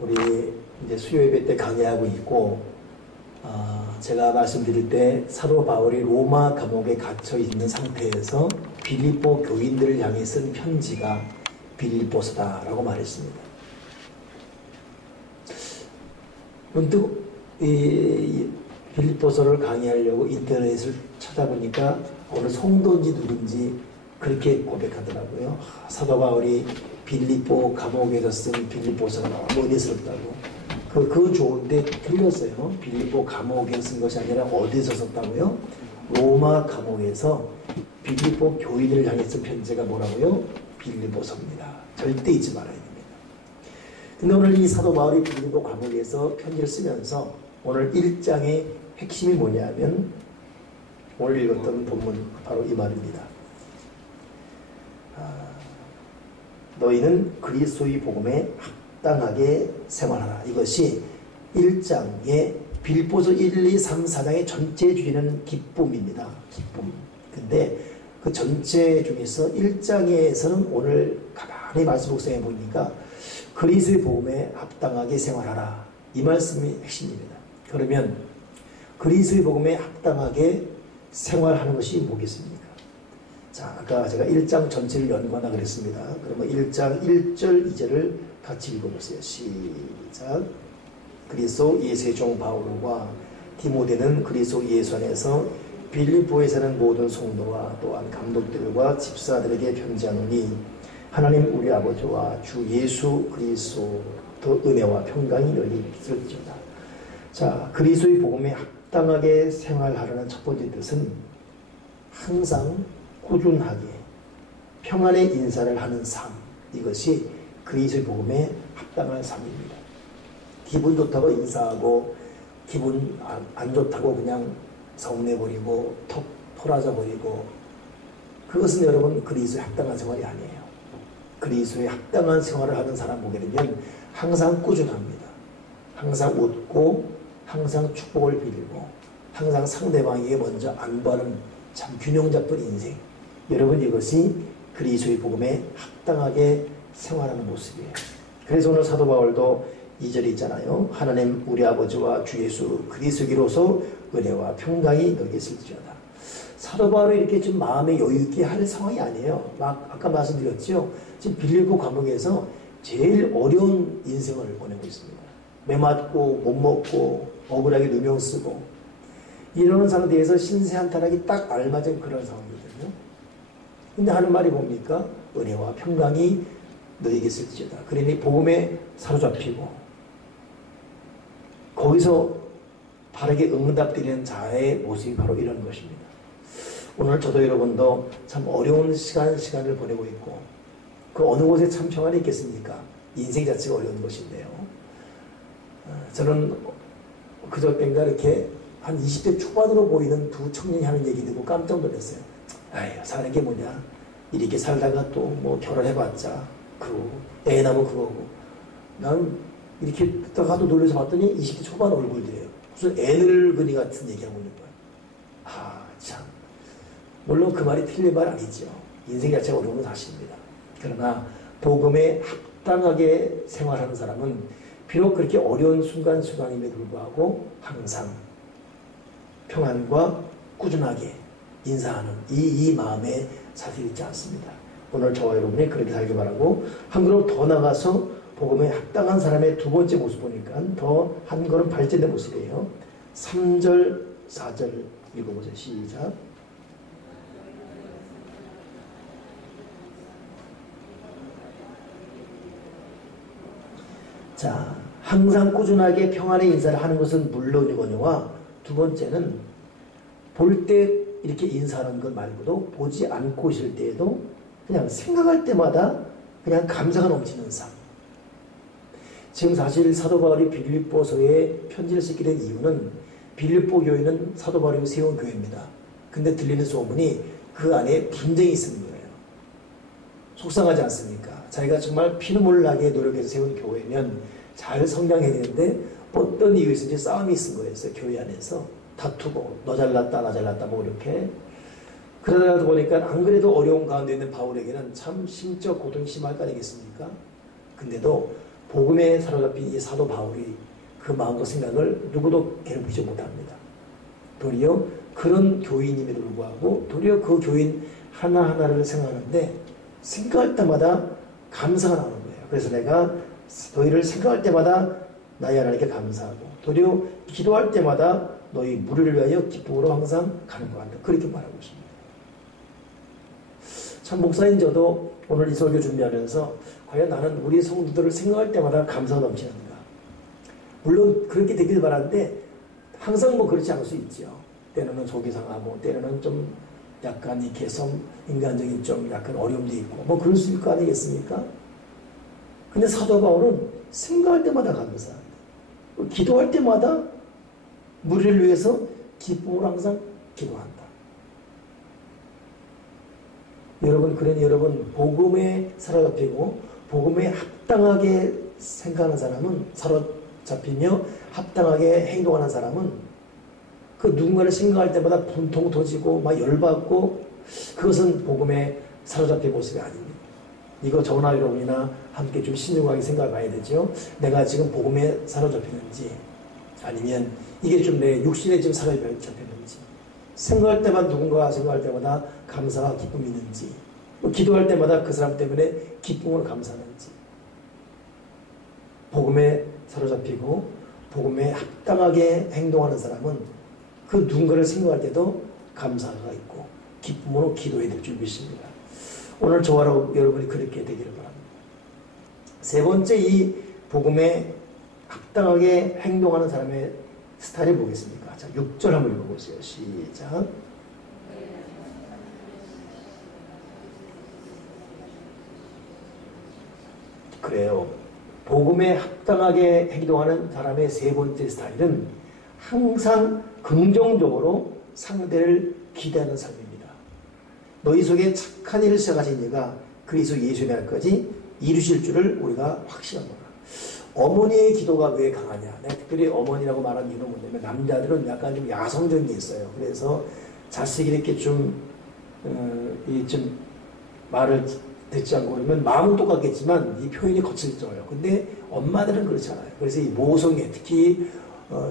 우리 이제 수요 예배 때 강의하고 있고, 제가 말씀드릴 때 사도 바울이 로마 감옥에 갇혀 있는 상태에서 빌립보 교인들을 향해 쓴 편지가 빌립보서다라고 말했습니다. 문득 이 빌립보서를 강의하려고 인터넷을 찾아보니까 어느 성도인지 누군지 그렇게 고백하더라고요. 사도 바울이 빌립보 감옥에서 쓴 빌립보서가 너무 은혜스럽다고. 그건 좋은데 틀렸어요. 빌립보 감옥에 쓴 것이 아니라 어디서 썼다고요? 로마 감옥에서 빌립보 교인을 향해 쓴 편지가 뭐라고요? 빌립보서입니다. 절대 잊지 말아야 됩니다. 근데 오늘 이 사도 바울이 빌립보 감옥에서 편지를 쓰면서 오늘 1장의 핵심이 뭐냐면 오늘 읽었던 본문 바로 이 말입니다. 너희는 그리스도의 복음에 합당하게 생활하라. 이것이 1장의 빌립보서 1, 2, 3, 4장의 전체 주제는 기쁨입니다. 기쁨. 근데 그 전체 중에서 1장에서는 오늘 가만히 말씀 묵상해 보니까 그리스도의 복음에 합당하게 생활하라. 이 말씀이 핵심입니다. 그러면 그리스도의 복음에 합당하게 생활하는 것이 뭐겠습니까? 자, 아까 제가 1장 전체를 연구하라 그랬습니다. 그러면 1장 1절 2절을 같이 읽어보세요. 시작. 그리스도 예수의 종 바울과 디모데는 그리스도 예수 안에서 빌립보에 사는 모든 성도와 또한 감독들과 집사들에게 편지하노니 하나님 우리 아버지와 주 예수 그리스도 은혜와 평강이 너희 있을지어다. 자, 그리스도의 복음에 합당하게 생활하라는 첫 번째 뜻은 항상 꾸준하게 평안의 인사를 하는 삶, 이것이 그리스도의 복음에 합당한 삶입니다. 기분 좋다고 인사하고 기분 안 좋다고 그냥 성내버리고 톡 토라져버리고, 그것은 여러분 그리스도에 합당한 생활이 아니에요. 그리스도에 합당한 생활을 하는 사람 보게 되면 항상 꾸준합니다. 항상 웃고 항상 축복을 빌고 항상 상대방에게 먼저 안부하는 참 균형 잡힌 인생. 여러분 이것이 그리스도의 복음에 합당하게 생활하는 모습이에요. 그래서 오늘 사도 바울도 2절에 있잖아요. 하나님 우리 아버지와 주 예수 그리스도로서 은혜와 평강이 너에게 있을지어다. 사도 바울이 이렇게 좀 마음에 여유 있게 할 상황이 아니에요. 아까 말씀드렸죠. 지금 빌립보 감옥에서 제일 어려운 인생을 보내고 있습니다. 매맞고 못 먹고 억울하게 누명 쓰고 이러는 상태에서 신세한탄하기 딱 알맞은 그런 상황이거든요. 근데 하는 말이 뭡니까? 은혜와 평강이 너에게 있을지어다. 그러니 복음에 사로잡히고 거기서 바르게 응답드리는 자의 모습이 바로 이런 것입니다. 오늘 저도 여러분도 참 어려운 시간을 보내고 있고 그 어느 곳에 참 평안이 있겠습니까? 인생 자체가 어려운 것인데요. 저는 그저 땐가 이렇게 한 20대 초반으로 보이는 두 청년이 하는 얘기 듣고 깜짝 놀랐어요. 아유, 사는 게 뭐냐. 이렇게 살다가 또 뭐 결혼해봤자 그러고 애 낳으면 그거고. 난 이렇게 듣다가도 놀라서 봤더니 20대 초반 얼굴들이에요. 무슨 애늙은이 같은 얘기하고 있는 거예요. 아, 참. 물론 그 말이 틀린 말 아니죠. 인생 자체가 어려운 건 사실입니다. 그러나 복음에 합당하게 생활하는 사람은 비록 그렇게 어려운 순간순간임에도 불구하고 항상 평안과 꾸준하게 인사하는 이 마음에 사실 있지 않습니다. 오늘 저와 여러분이 그렇게 살기 바라고, 한 걸음 더 나가서 복음에 합당한 사람의 두 번째 모습 보니까 더 한 걸음 발전된 모습이에요. 3절 4절 읽어보세요. 시작. 자, 항상 꾸준하게 평안의 인사를 하는 것은 물론이거니와 두 번째는 볼 때 이렇게 인사하는 것 말고도 보지 않고 있을 때에도 그냥 생각할 때마다 그냥 감사가 넘치는 삶. 지금 사실 사도 바울이 빌립보서에 편지를 쓰게 된 이유는 빌립보 교회는 사도 바울이 세운 교회입니다. 근데 들리는 소문이 그 안에 분쟁이 있는 거예요. 속상하지 않습니까? 자기가 정말 피눈물 나게 노력해서 세운 교회면 잘 성장해야 되는데 어떤 이유에서인지 싸움이 있은 거였어요. 교회 안에서 다투고 너 잘났다 나 잘났다 뭐 이렇게. 그러다 보니까 안 그래도 어려운 가운데 있는 바울에게는 참 심적 고통이 심할 거 아니겠습니까? 근데도 복음에 사로잡힌 이 사도 바울이 그 마음과 생각을 누구도 괴롭히지 못합니다. 도리어 그런 교인임에도 불구하고 도리어 그 교인 하나하나를 생각하는데 생각할 때마다 감사가 나오는 거예요. 그래서 내가 너희를 생각할 때마다 나의 하나님께 감사하고 도리어 기도할 때마다 너희 무리를 위하여 기쁨으로 항상 가는 것 같다. 그렇게 말하고 있습니다. 참 목사인 저도 오늘 이 설교 준비하면서 과연 나는 우리 성도들을 생각할 때마다 감사가 넘치는가. 물론 그렇게 되길 바라는데 항상 뭐 그렇지 않을 수 있죠. 때로는 속이 상하고 때로는 좀 약간 이 개성 인간적인 좀 약간 어려움도 있고 뭐 그럴 수 있을 거 아니겠습니까? 근데 사도 바울은 생각할 때마다 감사합니다. 기도할 때마다 무리를 위해서 기쁨으로 항상 기도한다. 여러분, 그러니 여러분 복음에 사로잡히고 복음에 합당하게 생각하는 사람은 사로잡히며 합당하게 행동하는 사람은 그 누군가를 생각할 때마다 분통 터지고 막 열받고 그것은 복음에 사로잡힌 모습이 아닙니다. 이거 저나 여러분이나 함께 좀 신중하게 생각해 봐야 되죠. 내가 지금 복음에 사로잡히는지 아니면 이게 좀 내 육신에 지금 사로잡혔는지 생각할 때만 누군가 생각할 때마다 감사와 기쁨이 있는지 기도할 때마다 그 사람 때문에 기쁨으로 감사하는지 복음에 사로잡히고 복음에 합당하게 행동하는 사람은 그 누군가를 생각할 때도 감사가 있고 기쁨으로 기도해야 될 줄 믿습니다. 오늘 저와 여러분이 그렇게 되기를 바랍니다. 세 번째 이 복음에 합당하게 행동하는 사람의 스타일을 보겠습니까? 자, 6절 한번 읽어보세요. 시작. 그래요. 복음에 합당하게 행동하는 사람의 세 번째 스타일은 항상 긍정적으로 상대를 기대하는 삶입니다. 너희 속에 착한 일을 시작하신 이가 그리스도 예수의 날까지 이루실 줄을 우리가 확신합니다. 어머니의 기도가 왜 강하냐? 내가 특별히 어머니라고 말하는 이유는 뭐냐면 남자들은 약간 좀 야성적인 게 있어요. 그래서 자식이 이렇게 좀 말을 듣지 않고 그러면 마음은 똑같겠지만 이 표현이 거칠져요. 근데 엄마들은 그렇지 않아요. 그래서 이 모성애 특히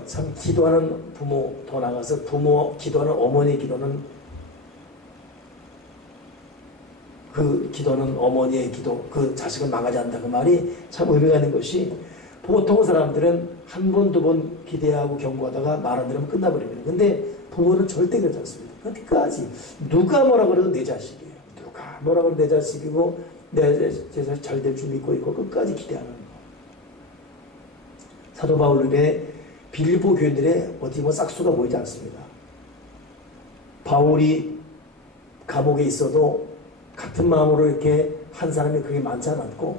참 기도하는 부모 더 나가서 부모 기도하는 어머니 기도는 그 기도는 어머니의 기도 그 자식은 망하지 않는다 그 말이 참 의미가 있는 것이 보통 사람들은 한 번 두 번 기대하고 경고하다가 말 안 들으면 끝나버립니다. 근데 부모는 절대 그렇지 않습니다. 끝까지 누가 뭐라 그래도 내 자식이에요. 누가 뭐라 그래도 내 자식이고 내 자식 잘 될 줄 믿고 있고 끝까지 기대하는 거. 사도 바울의 빌립보 교인들의 어디 뭐 싹수가 보이지 않습니다. 바울이 감옥에 있어도 같은 마음으로 이렇게 한 사람이 그렇게 많지 않았고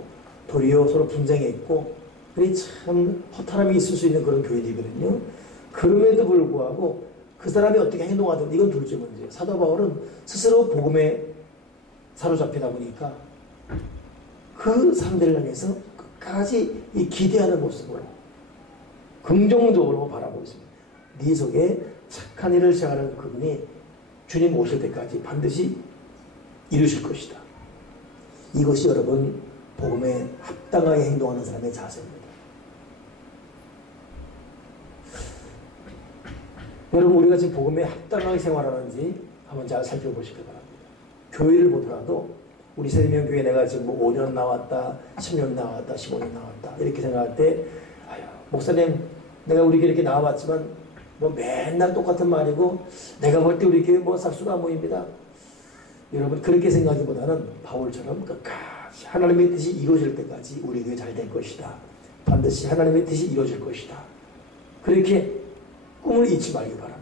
도리어 서로 분쟁했고 그게 참 허탈함이 있을 수 있는 그런 교인이거든요. 그럼에도 불구하고 그 사람이 어떻게 행동하든 이건 둘째 문제예요. 사도 바울은 스스로 복음에 사로잡히다 보니까 그 상대를 향해서 끝까지 이 기대하는 모습으로 긍정적으로 바라보고 있습니다. 네 속에 착한 일을 시작하는 그분이 주님 오실 때까지 반드시 이루실 것이다. 이것이 여러분 복음에 합당하게 행동하는 사람의 자세입니다. 여러분 우리가 지금 복음에 합당하게 생활하는지 한번 잘 살펴보시기 바랍니다. 교회를 보더라도 우리 세대명교회 내가 지금 뭐 5년 나왔다 10년 나왔다 15년 나왔다 이렇게 생각할 때 아유 목사님 내가 우리 교회 이렇게 나와봤지만 뭐 맨날 똑같은 말이고 내가 볼 때 우리 교회 뭐 싹수가 모입니다. 여러분 그렇게 생각하기보다는 바울처럼 끝까지 하나님의 뜻이 이루어질 때까지 우리 교회 잘 될 것이다. 반드시 하나님의 뜻이 이루어질 것이다. 그렇게 꿈을 잊지 말기 바랍니다.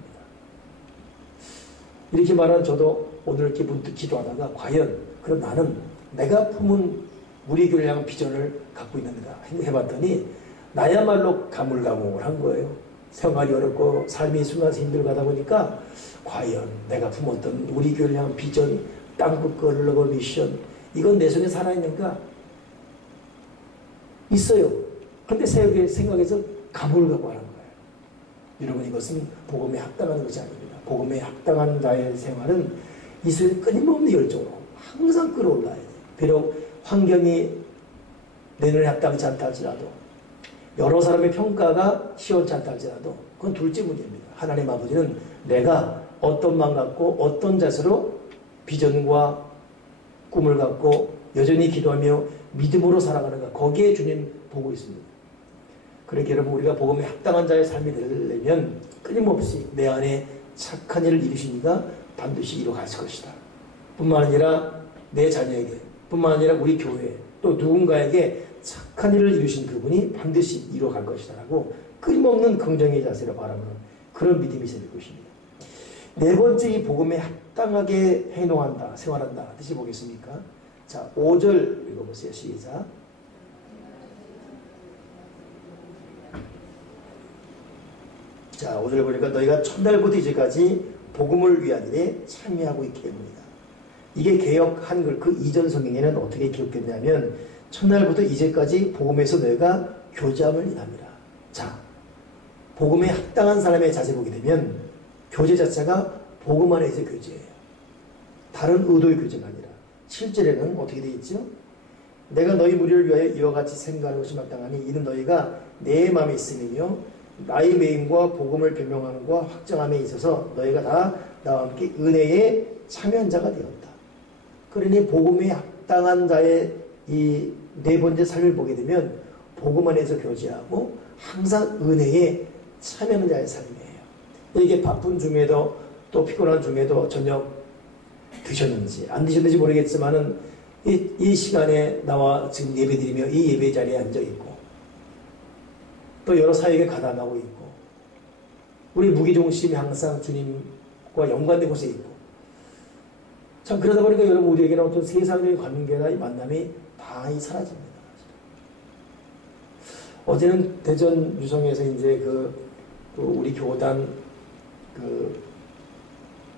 이렇게 말하는 저도 오늘 이렇게 문득 기도하다가 과연 그럼 나는 내가 품은 우리 교회를 향한 비전을 갖고 있는가 해봤더니 나야말로 가물가물한 거예요. 생활이 어렵고 삶이 순간에서 힘들고 하다 보니까 과연 내가 품었던 우리 교회를 향한 비전 땅끝 글로벌 미션 이건 내 속에 살아있는가? 있어요. 근데 생각해서 가물가물한 거예요. 여러분 이것은 복음에 합당한 것이 아닙니다. 복음에 합당한 나의 생활은 이 속에 끊임없는 열정으로 항상 끌어올라야 돼요. 비록 환경이 내 눈에 합당치 않다 할지라도, 여러 사람의 평가가 시원치 않다 할지라도 그건 둘째 문제입니다. 하나님 아버지는 내가 어떤 마음 갖고 어떤 자세로 비전과 꿈을 갖고 여전히 기도하며 믿음으로 살아가는가, 거기에 주님 보고 있습니다. 그러니까 여러분, 우리가 복음에 합당한 자의 삶이 되려면 끊임없이 내 안에 착한 일을 이루시니가 반드시 이루어갈 것이다. 뿐만 아니라 내 자녀에게, 뿐만 아니라 우리 교회에, 또 누군가에게 착한 일을 이루신 그분이 반드시 이루어갈 것이다 라고 끊임없는 긍정의 자세로 바라보는 그런 믿음이 생길 것입니다. 네 번째, 이 복음에 합당하게 행동한다, 생활한다. 뜻이 보겠습니까? 자, 5절 읽어보세요. 시작. 자, 5절 보니까 너희가 첫날부터 이제까지 복음을 위한 일에 참여하고 있기 때문이다. 이게 개역 한글 그 이전 성경에는 어떻게 기록됐냐면 첫날부터 이제까지 복음에서 너희가 교제함을 인합니다. 자, 복음에 합당한 사람의 자세 보게 되면 교제 자체가 복음 안에서 교제예요. 다른 의도의 교제가 아니라. 7절에는 어떻게 되어 있죠? 내가 너희 무리를 위하여 이와 같이 생각하는 것이 마땅하니 이는 너희가 내 마음에 있으며 나의 메임과 복음을 변명함과 확정함에 있어서 너희가 다 나와 함께 은혜에 참여한 자가 되었다. 그러니 복음에 합당한 자의 이 네 번째 삶을 보게 되면 복음 안에서 교제하고 항상 은혜에 참여하는 자의 삶이에요. 이게 바쁜 중에도 또 피곤한 중에도 저녁 드셨는지 안 드셨는지 모르겠지만은 이 시간에 나와 지금 예배드리며 이 예배 자리에 앉아 있고 또 여러 사역에 가담하고 있고 우리 무기중심이 항상 주님과 연관된 곳에 있고 참 그러다 보니까 여러분 우리에게는 어떤 세상적인 관계나 이 만남이 다 사라집니다. 어제는 대전 유성에서 이제 그 우리 교단 그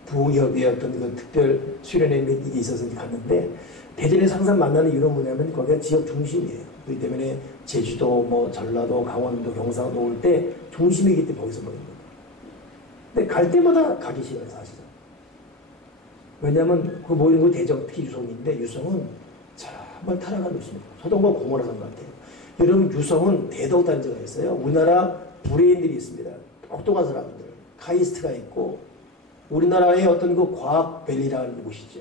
부흥협의회 어떤 그 특별 수련회 미팅이 있어서 갔는데 대전에서 항상 만나는 이유는 뭐냐면 거기가 지역 중심이에요. 그렇기 때문에 제주도, 뭐 전라도, 강원도, 경상도 올 때 중심이기 때문에 거기서 모입니다. 근데 갈 때마다 가기 싫어요, 사실은. 왜냐하면 그 모이는 거 대전, 특히 유성인데 유성은 정말 타락한 도시입니다. 소돔과 고모라산 같아요. 여러분 유성은 대덕단지가 있어요. 우리나라 브레인들이 있습니다. 똑똑한 사람들. 카이스트가 있고 우리나라의 어떤 그 과학밸리라는 곳이죠.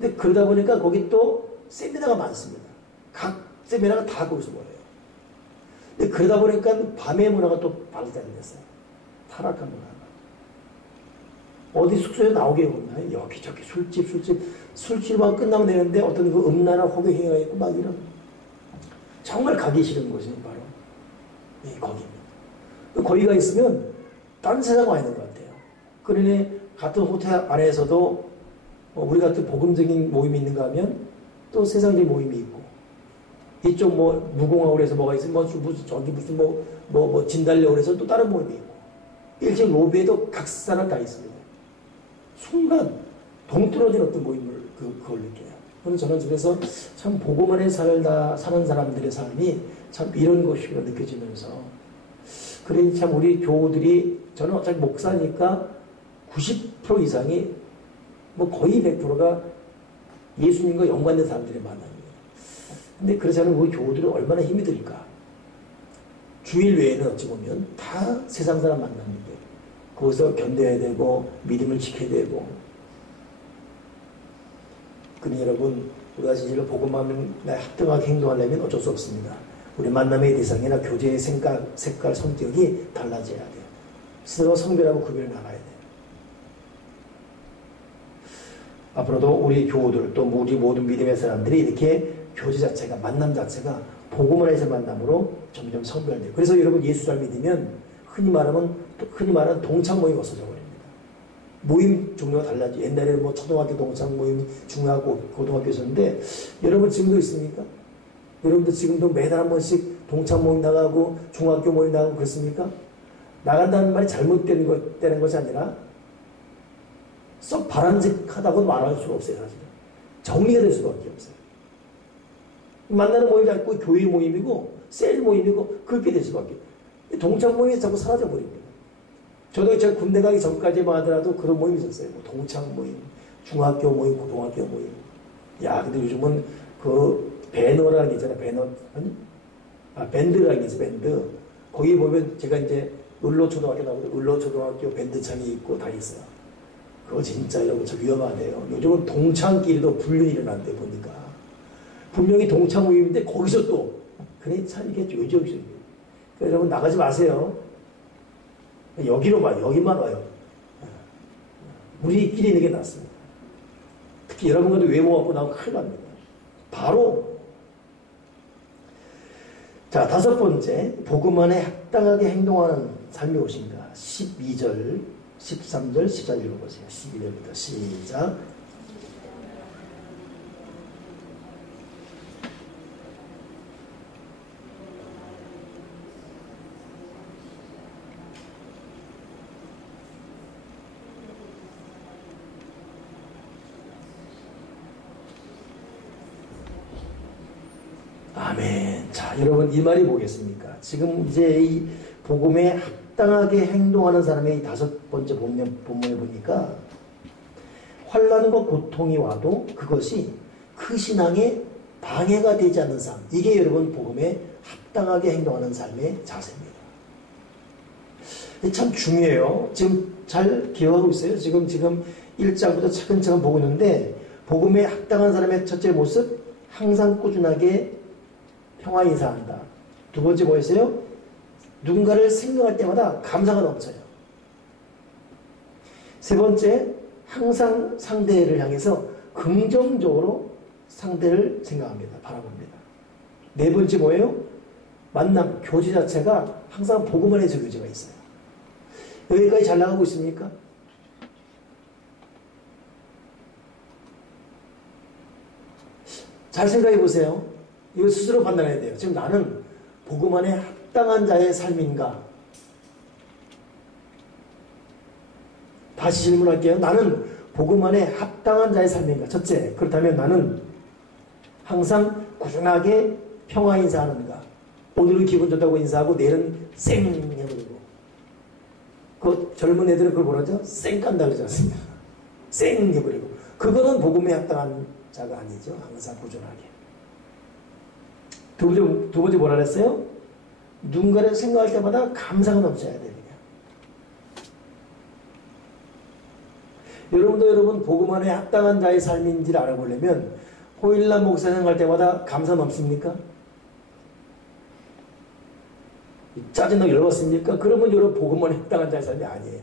근데 그러다 보니까 거기 또 세미나가 많습니다. 각 세미나가 다 거기서 모여요. 근데 그러다 보니까 밤의 문화가 또 발달이 됐어요. 타락한 문화가. 어디 숙소에 나오게 없나요? 여기저기 술집만 끝나면 되는데 어떤 그 음란한 호객 행위가 있고 막 이런. 정말 가기 싫은 곳이 바로 거기입니다. 거기가 있으면 딴 세상 와 있는 것 같아요. 그러니 같은 호텔 안에서도 우리 같은 복음적인 모임이 있는가 하면 또 세상적인 모임이 있고 이쪽 뭐 무공하고 그래서 뭐가 있으면 저기 무슨 뭐 진달래고 그래서 또 다른 모임이 있고 1층 로비에도 각 사람 다 있습니다. 순간 동떨어진 어떤 모임을 그걸 느껴요. 그래서 저는 그래서 참 복음 안에 사는 사람들의 삶이 참 이런 것이구나 느껴지면서 그러니 참 우리 교우들이 저는 어차피 목사니까 90% 이상이 뭐 거의 100%가 예수님과 연관된 사람들의 만남입니다. 근데 그렇지 않은 우리 교우들은 얼마나 힘이 들까? 주일 외에는 어찌 보면 다 세상 사람 만납니다. 거기서 견뎌야 되고 믿음을 지켜야 되고 그러니 여러분 우리가 진실로 복음만에 합당하게 행동하려면 어쩔 수 없습니다. 우리 만남의 대상이나 교제의 색깔, 성격이 달라져야 돼요. 스스로 성별하고 구별해 나가야 돼요. 앞으로도 우리 교우들 또 우리 모든 믿음의 사람들이 이렇게 교제 자체가 만남 자체가 복음 안에서 만남으로 점점 성별돼요. 그래서 여러분 예수 잘 믿으면 흔히 말하는 동창 모임 없어져 버립니다. 모임 종류가 달라져. 옛날에는 뭐 초등학교 동창 모임, 중학교, 고등학교 있었는데 여러분 지금도 있습니까? 여러분도 지금도 매달 한 번씩 동창 모임 나가고 중학교 모임 나가고 그렇습니까? 나간다는 말이 잘못되는 것이 아니라 썩 바람직하다고 말할 수가 없어요. 사실은. 정리가 될 수밖에 없어요. 만나는 모임이 자꾸 교회 모임이고 셀 모임이고 그렇게 될 수밖에 없어요. 동창 모임이 자꾸 사라져버립니다. 저도 제가 군대 가기 전까지만 하더라도 그런 모임이 있었어요. 뭐 동창 모임, 중학교 모임, 고등학교 모임. 야, 근데 요즘은 그 배너라는 게 있잖아요. 배너. 아니? 밴드라는 게 있어요. 밴드. 거기 보면 제가 이제 을로초등학교 나오고 을로초등학교 밴드창이 있고 다 있어요. 그거 진짜 여러분 저 위험하네요. 요즘은 동창끼리도 불륜이 일어난대 보니까. 분명히 동창 모임인데 거기서 또 그래 참 이게 요지없이. 그러니까 여러분 나가지 마세요. 여기로 와요. 여기만 와요. 우리끼리 있는 게 낫습니다. 특히 여러분과도 외모 갖고 나오면 큰일 납니다. 바로 자, 5번째 복음 안에 합당하게 행동하는 삶이 오신가 12절 13절 14절 읽어보세요. 12절부터 시작. 아멘. 자, 여러분 이 말이 뭐겠습니까? 지금 이제 이 복음에 합당하게 행동하는 사람의 5번째 본문에 보니까 환난과 고통이 와도 그것이 그 신앙에 방해가 되지 않는 삶. 이게 여러분 복음에 합당하게 행동하는 삶의 자세입니다. 참 중요해요. 지금 잘 기억하고 있어요. 지금 1장부터 차근차근 보고 있는데 복음에 합당한 사람의 첫째 모습 항상 꾸준하게 평화 인사한다. 2번째 뭐였어요? 누군가를 생각할 때마다 감사가 넘쳐요. 3번째, 항상 상대를 향해서 긍정적으로 상대를 생각합니다. 바라봅니다. 4번째 뭐예요? 만남, 교제 자체가 항상 복음 안에서 교제가 있어요. 여기까지 잘 나가고 있습니까? 잘 생각해 보세요. 이거 스스로 판단해야 돼요. 지금 나는 복음 안에 합당한 자의 삶인가? 다시 질문할게요. 나는 복음 안에 합당한 자의 삶인가? 첫째, 그렇다면 나는 항상 꾸준하게 평화 인사하는가? 오늘은 기분 좋다고 인사하고 내일은 쌩 해버리고. 그 젊은 애들은 그걸 뭐라죠? 쌩 깐다 그러지 않습니까? 쌩 해버리고. 그거는 복음에 합당한 자가 아니죠. 항상 꾸준하게. 두 번째 뭐라 그랬어요? 누군가를 생각할 때마다 감사가 넘쳐야 돼요. 여러분도 여러분 복음 안에 합당한 자의 삶인지를 알아보려면 호일남 목사 생각할 때마다 감사 넘습니까? 짜증나게 열받습니까? 그러면 여러분 복음 안에 합당한 자의 삶이 아니에요.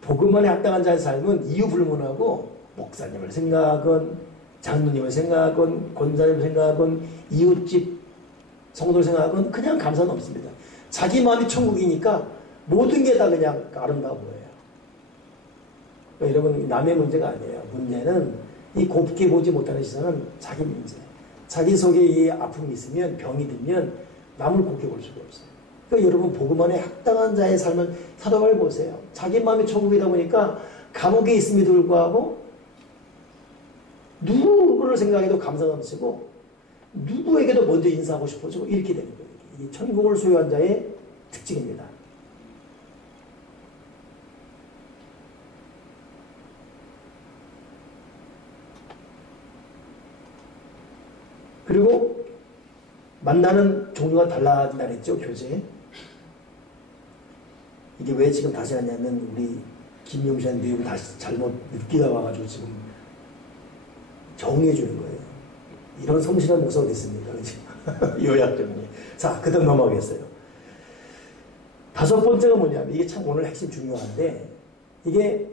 복음 안에 합당한 자의 삶은 이유 불문하고 목사님을 생각하건 장로님을 생각하건 권사님을 생각하건 이웃집 성도를 생각하건 그냥 감사 넘습니다. 자기 마음이 천국이니까 모든 게 다 그냥 아름다워 보여요. 그러니까 여러분 남의 문제가 아니에요. 문제는 이 곱게 보지 못하는 시선은 자기 문제. 자기 속에 이 아픔이 있으면 병이 들면 남을 곱게 볼 수가 없어요. 그러니까 여러분 복음 안에 합당한 자의 삶을 사도바울 보세요. 자기 마음이 천국이다 보니까 감옥에 있음에도 불구하고 누구를 생각해도 감사 넘치고 누구에게도 먼저 인사하고 싶어지고 이렇게 되는 거예요. 이게 천국을 소유한 자의 특징입니다. 그리고 만나는 종류가 달라진다 그랬죠. 교제. 이게 왜 지금 다시 하냐면 우리 김용신 내용을 다시 잘못 느끼다 와가지고 지금 정리해 주는 거예요. 이런 성실한 목사가 됐습니까? 요약 정리. 자, 그 다음 넘어가겠어요. 5번째가 뭐냐면, 이게 참 오늘 핵심 중요한데, 이게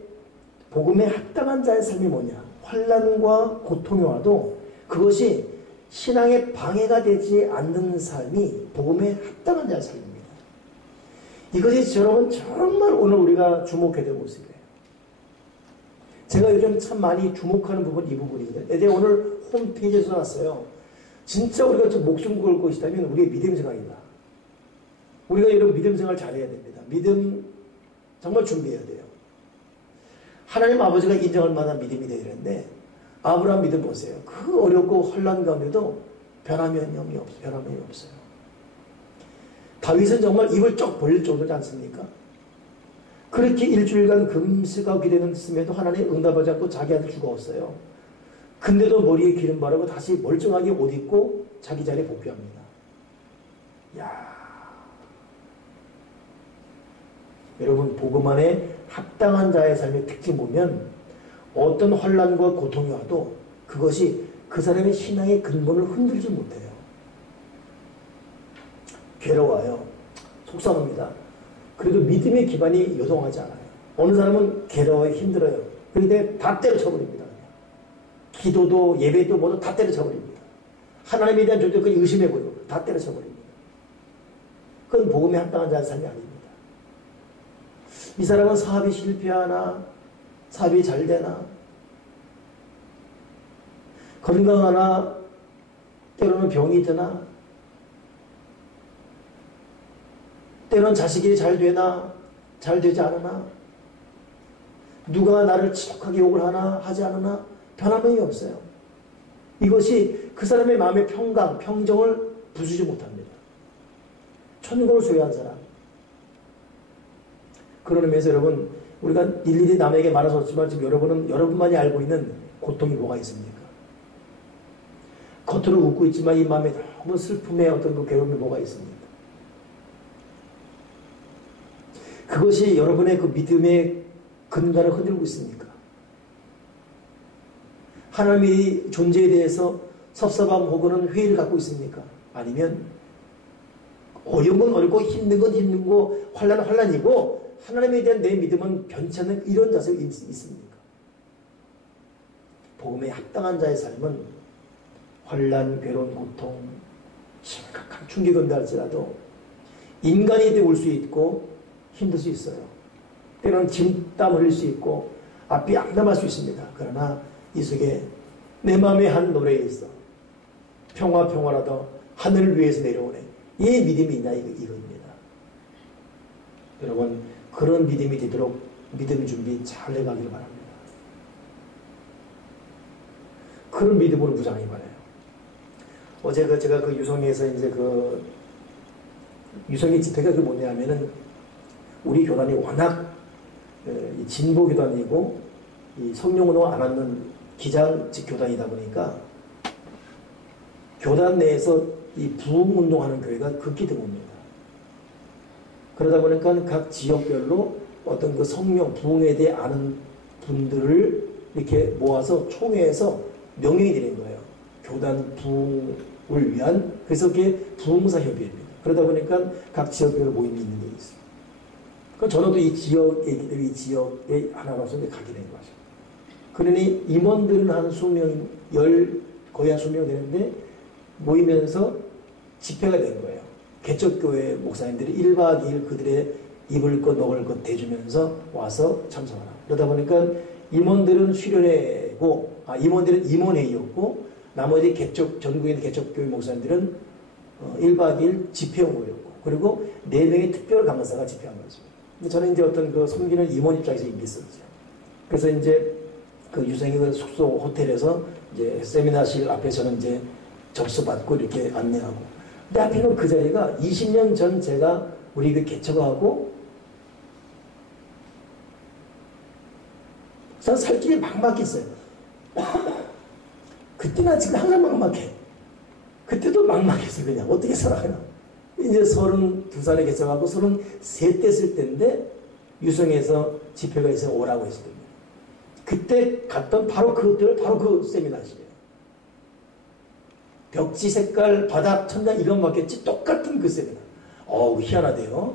복음에 합당한 자의 삶이 뭐냐? 환난과 고통이 와도 그것이 신앙에 방해가 되지 않는 삶이 복음에 합당한 자의 삶입니다. 이것이 여러분 정말 오늘 우리가 주목해야 될 모습이에요. 제가 요즘 참 많이 주목하는 부분 이 부분이거든요. 내가 오늘 홈페이지에 써놨어요. 진짜 우리가 좀 목숨 걸 것이라면 우리의 믿음 생활이다. 우리가 여러분 믿음 생활 잘해야 됩니다. 믿음 정말 준비해야 돼요. 하나님 아버지가 인정할 만한 믿음이 되야 되는데 아브라함 믿음 보세요. 그 어렵고 혼란 가운데도 변함이 없어요. 다윗은 정말 입을 쩍 벌릴 정도지 않습니까? 그렇게 일주일간 금식하고 기도했음에도 하나님 응답하지 않고 자기한테 죽었어요. 근데도 머리에 기름 바르고 다시 멀쩡하게 옷 입고 자기 자리에 복귀합니다. 야, 여러분 복음 안에 합당한 자의 삶의 특징 보면 어떤 환난과 고통이 와도 그것이 그 사람의 신앙의 근본을 흔들지 못해요. 괴로워요. 속상합니다. 그래도 믿음의 기반이 요동하지 않아요. 어느 사람은 괴로워요. 힘들어요. 그런데 다 때려쳐버립니다. 그냥. 기도도 예배도 모두 다 때려쳐버립니다. 하나님에 대한 존재까지 의심해버리고 다 때려쳐버립니다. 그건 복음에 합당한 자의 삶이 아닙니다. 이 사람은 사업이 실패하나 사업이 잘 되나 건강하나 때로는 병이 드나 때로는 자식이 잘 되나 잘 되지 않으나 누가 나를 지독하게 욕을 하나 하지 않으나 변함이 없어요. 이것이 그 사람의 마음의 평강, 평정을 부수지 못합니다. 천국을 소유한 사람. 그런 의미에서 여러분, 우리가 일일이 남에게 말할 수 없지만 지금 여러분만이 알고 있는 고통이 뭐가 있습니까? 겉으로 웃고 있지만 이 마음에 너무 슬픔의 어떤 그 괴로움이 뭐가 있습니까? 그것이 여러분의 그 믿음의 근간을 흔들고 있습니까? 하나님의 존재에 대해서 섭섭함 혹은 회의를 갖고 있습니까? 아니면 어려운 건 어렵고 힘든 건 힘든고 환난은 환난이고 하나님에 대한 내 믿음은 변치 않는 이런 자세가 있습니까? 복음에 합당한 자의 삶은 환난, 괴로운, 고통, 심각한 충격이 온다 할지라도 인간이 올 수 있고 힘들 수 있어요. 때로는 진땀 흘릴 수 있고 앞이 암담할 수 있습니다. 그러나 이 속에 내 마음에 한 노래에 있어. 평화라도 하늘을 위해서 내려오네. 이 믿음이 있나 이거입니다. 여러분 그런 믿음이 되도록 믿음 준비 잘 해가기를 바랍니다. 그런 믿음으로 무장하기 바라요. 어제 제가 그 유성에서 이제 그 유성의 집회가 그 뭐냐면은 우리 교단이 워낙 진보 교단이고 이 성령운동 안 하는 기장직 교단이다 보니까 교단 내에서 이 부흥운동하는 교회가 극히 드뭅니다. 그러다 보니까 각 지역별로 어떤 그 성령 부흥에 대해 아는 분들을 이렇게 모아서 총회에서 명령이 되는 거예요. 교단 부흥을 위한, 그래서 그게 부흥사협의회입니다. 그러다 보니까 각 지역별로 모임이 있는 게 있어요. 그럼 저는 또 이 지역 얘기들이 이 지역의 하나로서 가게 된 거죠. 그러니 임원들은 한 수명, 거의 한 수명 되는데 모이면서 집회가 된 거예요. 개척교회 목사님들이 1박 2일 그들의 입을 것 먹을 것 대주면서 와서 참석하라. 그러다 보니까 임원들은 수련회고, 임원들은 임원회의였고, 나머지 전국에 있는 개척교회 목사님들은 1박 2일 집회용으로였고, 그리고 4명의 특별 강사가 집회한 거죠. 근데 저는 이제 어떤 그 섬기는 임원 입장에서 임했었죠. 그래서 이제 그 유성의 그 숙소 호텔에서 이제 세미나실 앞에서는 이제 접수받고 이렇게 안내하고. 근데 하필이면 그 자리가 20년 전 제가 우리 그 개척하고 저는 살길이 막막했어요. 그때나 지금 항상 막막해. 그때도 막막했어요. 그냥 어떻게 살아가나. 이제 32살에 개척하고 33 됐을 때인데 유성에서 집회가 있어서 오라고 했을 때입니다. 그때 갔던 바로 그 세미나실이에요. 벽지 색깔, 바닥, 천장 이런 맞겠지 똑같은 그 세미나. 희한하대요.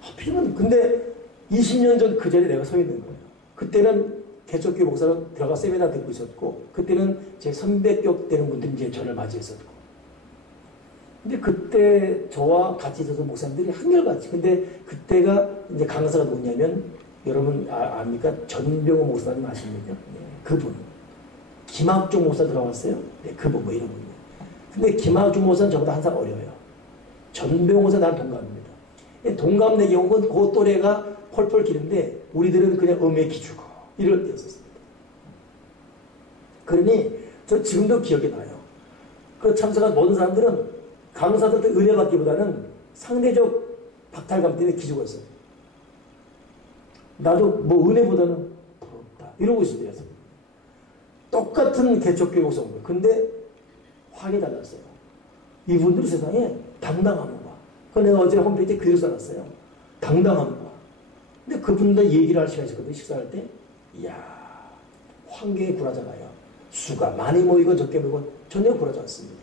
하필이면 근데 20년 전 그 자리에 내가 서 있는 거예요. 그때는 개척교회 목사로 들어가 세미나 듣고 있었고, 그때는 제 선배격 되는 분들이 이제 저를 맞이했었고. 근데 그때 저와 같이 있었던 목사님들이 한결같이. 근데 그때가 이제 강사가 누구냐면, 여러분 압니까? 전병호 목사님 아십니까? 네, 그분. 김학종 목사 들어왔어요? 네, 그분 뭐 이런 분이에요. 근데 김학종 목사는 저보다 한 살 어려요. 전병호 목사 나는 동갑입니다. 동갑 경우는 그 또래가 펄펄 기는데 우리들은 그냥 음에 기주고 이럴 때였었습니다. 그러니 저 지금도 기억이 나요. 그 참석한 모든 사람들은 강사들도 은혜 받기보다는 상대적 박탈감 때문에 기죽어 있어요. 나도 뭐 은혜보다는 부럽다 이러고 있을 때였어요. 똑같은 개척교회 목사인 거예요. 근데 확이 달랐어요. 이분들이 세상에 당당한 거야. 그 내가 어제 홈페이지에 글을 써놨어요. 당당한 거야. 근데 그분들 얘기를 할 시간이 있었거든요. 식사할 때. 이야, 환경이 굴하잖아요. 수가 많이 모이고 적게 모이고 전혀 굴하지 않습니다.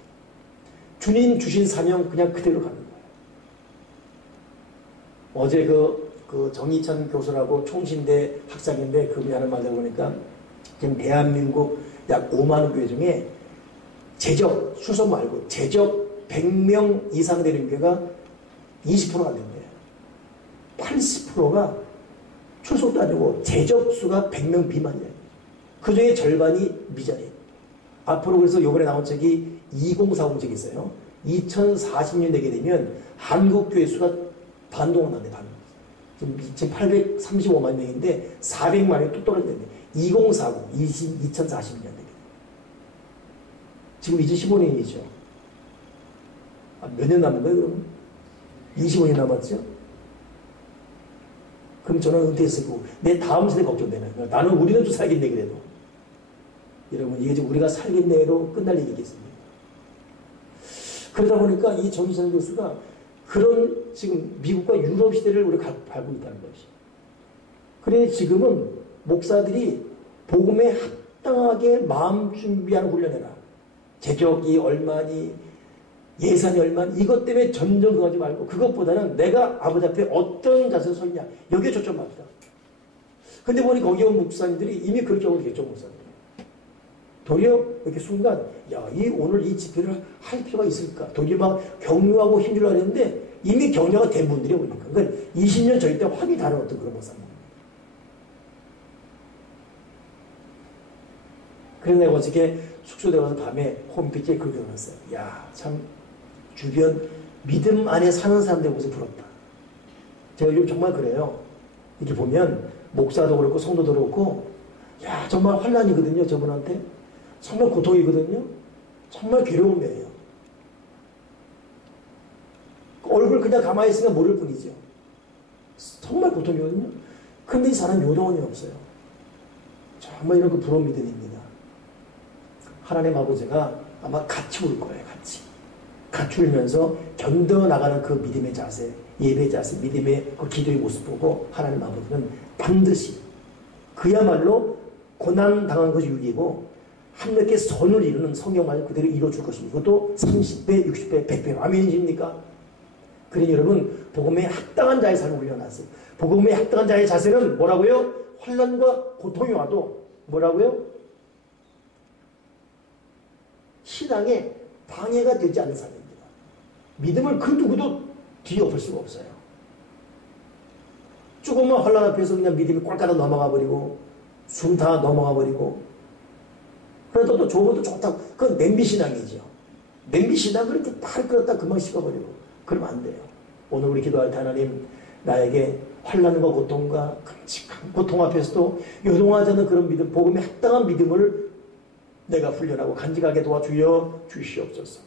주님 주신 사명 그냥 그대로 가는 거예요. 어제 그 정희찬 교수라고 총신대 학장인데 그분이 하는 말을 보니까 지금 대한민국 약 5만 교회 중에 재적, 수석 말고 재적 100명 이상 되는 교회가 20%가 안 된대요. 80%가 출석도 아니고 재적 수가 100명 미만이에요. 그 중에 절반이 미자리에요. 앞으로 그래서 이번에 나온 책이 2040 책이 있어요. 2040년 되게 되면 한국 교회 수가 반동을 난대, 반. 지금 835만 명인데 400만이 또 떨어진대. 2040, 2040년 되게. 지금 2015년이죠. 몇 년 남은 거예요, 그러면? 25년 남았죠? 그럼 저는 은퇴했을 거고, 내 다음 세대 걱정되는 거예요. 나는 우리는 좀 살겠네, 그래도. 여러분, 이게 지금 우리가 살겠네로 끝날 얘기겠습니다. 그러다 보니까 이 정희찬 교수가 그런 지금 미국과 유럽 시대를 우리가 밟고 있다는 것이. 그래, 지금은 목사들이 복음에 합당하게 마음 준비하는 훈련해라. 재적이 얼마니, 예산이 얼마니, 이것 때문에 점점 그거 하지 말고, 그것보다는 내가 아버지 앞에 어떤 자세로 서 있냐, 여기에 초점합니다. 근데 보니 거기 온 목사님들이 이미 그렇게 하고 계죠, 목사님들. 도리어 이렇게 순간, 야, 오늘 이 집회를 할 필요가 있을까? 도리어 막 격려하고 힘주려 하는데 이미 격려가 된 분들이 오니까. 그러니까 20년 저희 때 확이 다른 어떤 그런 목사님. 그래서 내가 어저께 숙소 들어가서 밤에 홈페이지에 그렇게 올렸어요. 야, 참, 주변 믿음 안에 사는 사람들 모습 부럽다. 제가 요즘 정말 그래요. 이렇게 보면, 목사도 그렇고, 성도도 그렇고, 야, 정말 환난이거든요, 저분한테. 정말 고통이거든요. 정말 괴로움이에요. 얼굴 그냥 가만히 있으면 모를 뿐이죠. 정말 고통이거든요. 근데 이 사람 요동원이 없어요. 정말 이런 그 부러운 믿음입니다. 하나님 아버지가 아마 같이 올 거예요, 같이. 같이 울면서 견뎌나가는 그 믿음의 자세, 예배 자세, 믿음의 그 기도의 모습 보고 하나님 아버지는 반드시 그야말로 고난 당한 것이 6이고 하늘께 선을 이루는 성경만을 그대로 이루어줄 것입니다. 이것도 30배, 60배, 100배. 아멘이십니까? 그러니 여러분, 복음에 합당한 자의 삶을 올려놨어요. 복음에 합당한 자의 자세는 뭐라고요? 환난과 고통이 와도 뭐라고요? 신앙에 방해가 되지 않는 삶입니다. 믿음을 그 누구도 뒤엎을 수가 없어요. 조금만 환난 앞에서 그냥 믿음이 꼴까닥 넘어가 버리고 숨 다 넘어가 버리고 그래도 또 좋은 것도 좋다고 그건 냄비신앙이죠. 냄비신앙 그렇게 팔 끓었다 금방 식어버리고 그러면 안 돼요. 오늘 우리 기도할 때 하나님 나에게 환난과 고통과 끔찍한 고통 앞에서도 요동하지 않는 그런 믿음, 복음에 합당한 믿음을 내가 훈련하고 간직하게 도와주여 주시옵소서.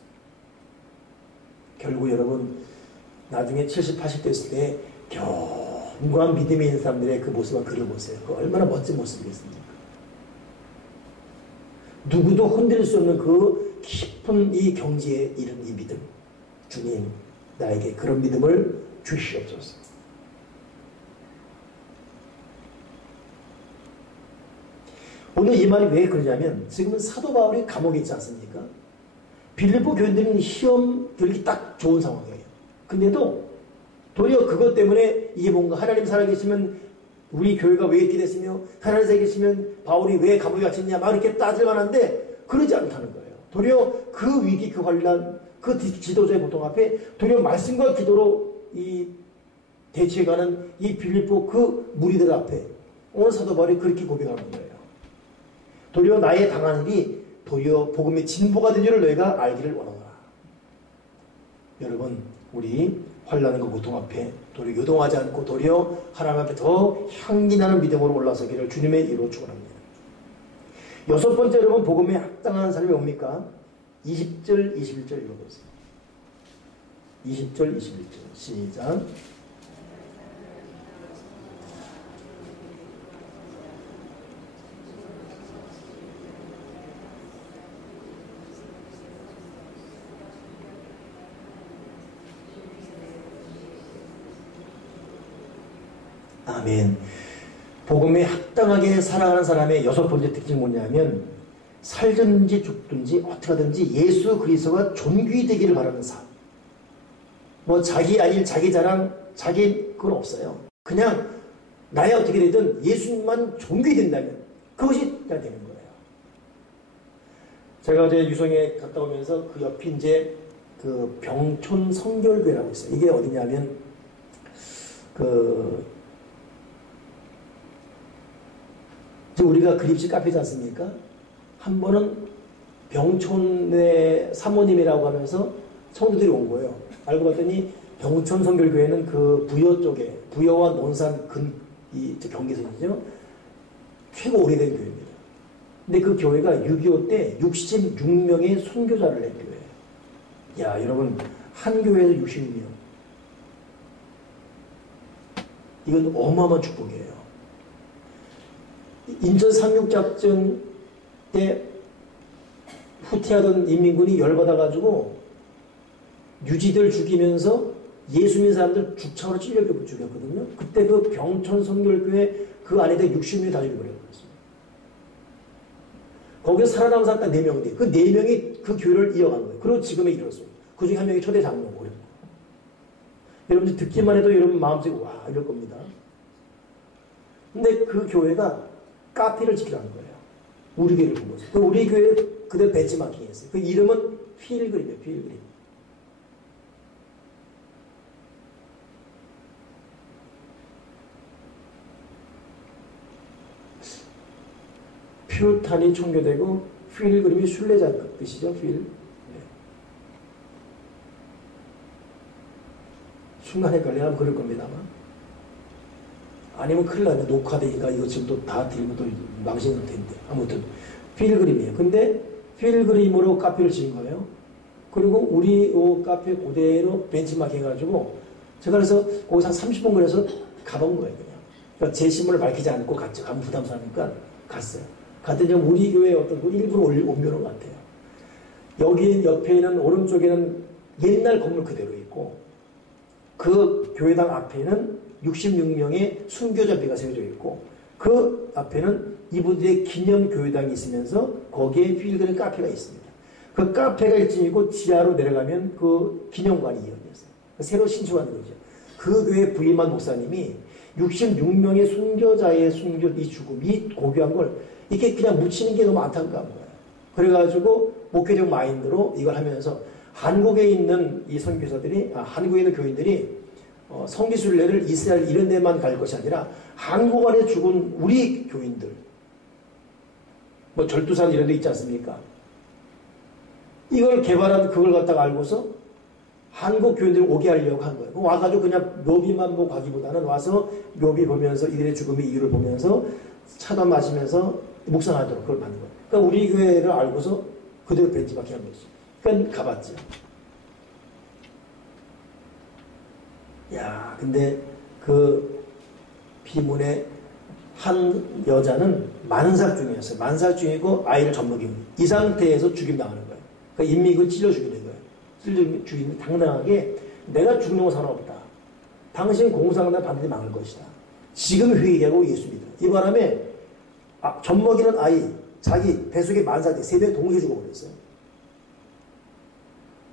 결국 여러분 나중에 70, 80 됐을 때 견고한 믿음이 있는 사람들의 그 모습을 그려보세요. 그 얼마나 멋진 모습이겠습니까? 누구도 흔들 수 없는 그 깊은 이 경지에 이른 이 믿음. 주님 나에게 그런 믿음을 주시옵소서. 오늘 이 말이 왜 그러냐면 지금은 사도 바울이 감옥에 있지 않습니까? 빌립보 교인들은 시험 들기 딱 좋은 상황이에요. 근데도 도리어 그것 때문에 이게 뭔가 하나님 살아계시면 우리 교회가 왜 있게 됐으며 하나님 살아계시면 바울이 왜 감옥에 갇혔냐 막 이렇게 따질만 한데 그러지 않다는 거예요. 도리어 그 위기 그 환난 그 지도자의 고통 앞에 도리어 말씀과 기도로 이 대치해가는 이 빌립보 그 무리들 앞에 오늘 사도 바울이 그렇게 고백하는 거예요. 도리어 나의 당하는 일이 도리어 복음의 진보가 된 줄을 너희가 알기를 원하노라. 여러분 우리 환난과 고통 앞에 도리어 요동하지 않고 도리어 하나님 앞에 더 향기 나는 믿음으로 올라서기를 주님의 이로 축원합니다. 여섯 번째 여러분 복음에 합당한 삶이 뭡니까? 20절 21절 읽어보세요. 20절 21절 시작. 아멘. 복음에 합당하게 살아가는 사람의 여섯 번째 특징이 뭐냐면 살든지 죽든지 어떻게 하든지 예수 그리스도가 존귀 되기를 바라는 삶. 뭐 자기 아닐 자기 자랑 자기 그건 없어요. 그냥 나의 어떻게 되든 예수님만 존귀된다면 그것이 다 되는 거예요. 제가 어제 유성에 갔다 오면서 그 옆이 이제 그 병촌 성결교회라고 있어요. 이게 어디냐면 우리가 그립식 카페지 않습니까? 한 번은 병촌의 사모님이라고 하면서 성도들이 온 거예요. 알고 봤더니 병촌 성결교회는 그 부여 쪽에 부여와 논산 이 경계선이죠. 최고 오래된 교회입니다. 근데 그 교회가 6.25 때 66명의 순교자를 낸 교회예요. 야, 여러분, 한 교회에서 66명. 이건 어마어마한 축복이에요. 인천 상륙작전 때 후퇴하던 인민군이 열받아가지고 유지들 죽이면서 예수 믿는 사람들 죽창으로 찔려 죽였거든요. 그때 그 병촌 성결교회 그 안에 60명이 다 죽여버렸어요. 거기서 살아남은 사람 딱 4명인데 그 4명이 그 교회를 이어간 거예요. 그리고 지금에 이뤘어요. 그 중에 한 명이 초대 장로고. 여러분들 듣기만 해도 여러분 마음속에 와 이럴 겁니다. 근데 그 교회가 카페를 지키라는 거예요. 우리 교회를 보면서. 우리 교회 그대로 벤치마킹 했어요. 그 이름은 필그림이에요. 필그림. 퓨탄이 총교되고 필그림이 순례자 뜻이죠. 필. 네. 순간 헷갈리면 그럴 겁니다. 아니면 큰일 나네. 녹화되니까 이거 지금 또 다 들고 또 망신일 텐데. 아무튼 필그림이에요. 근데 필그림으로 카페를 지은 거예요. 그리고 우리 카페 그대로 벤치마킹 해가지고 제가 그래서 거기서 한 30분 걸려서 가본 거예요. 그러니까 제 신분을 밝히지 않고 갔죠. 가면 부담스러우니까 갔어요. 갔더니 우리 교회 어떤 그 일부러 옮겨놓은 것 같아요. 여기 옆에 있는 오른쪽에는 옛날 건물 그대로 있고 그 교회당 앞에는 66명의 순교자비가 세워져 있고 그 앞에는 이분들의 기념교회당이 있으면서 거기에 필그림 카페가 있습니다. 그 카페가 1층이고 지하로 내려가면 그 기념관이 이어졌어요. 새로 신축한 거죠. 그 교회 부임한 목사님이 66명의 순교자의 순교 이 죽음이 고귀한 걸 이렇게 그냥 묻히는 게 너무 안타까운 거예요. 그래가지고 목회적 마인드로 이걸 하면서 한국에 있는 이 선교사들이 한국에 있는 교인들이 성기순례를 이스라엘 이런 데만 갈 것이 아니라 한국 안에 죽은 우리 교인들 뭐 절두산 이런 데 있지 않습니까? 이걸 개발한 그걸 갖다가 알고서 한국 교인들을 오게 하려고 한 거예요. 와가지고 그냥 묘비만 보고 가기보다는 와서 묘비 보면서 이들의 죽음의 이유를 보면서 차도 마시면서 묵상하도록 그걸 받는 거예요. 그러니까 우리 교회를 알고서 그대로 벤치마킹 한 거지. 그러니까 가봤죠. 야, 근데 그 비문의 한 여자는 만삭 중이었어요. 만삭 중이고 아이를 젖먹이고 이 상태에서 죽임당하는 거예요. 그러니까 인민군 찔러 죽이는 거예요. 찔러 죽이면 당당하게 내가 죽는 건 상관없다. 당신 공산당 반드시 망할 것이다. 지금 회개하고 예수 믿어. 이 바람에 젖먹이는 아이 자기 뱃속에 만삭이 3명 동시에 죽어버렸어요.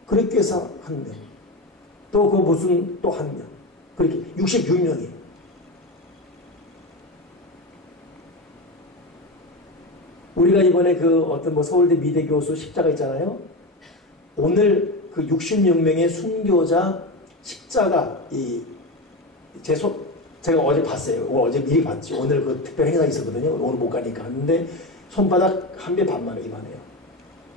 그렇게 해서 한 명. 또 그 무슨 또 한 명. 그렇게 66명이. 우리가 이번에 그 어떤 뭐 서울대 미대 교수 십자가 있잖아요. 오늘 그 66명의 순교자 십자가 제가 어제 봤어요. 어제 미리 봤지. 오늘 그 특별 행사 있었거든요. 오늘 못 가니까. 근데 손바닥 한 배 반만 원 이만해요.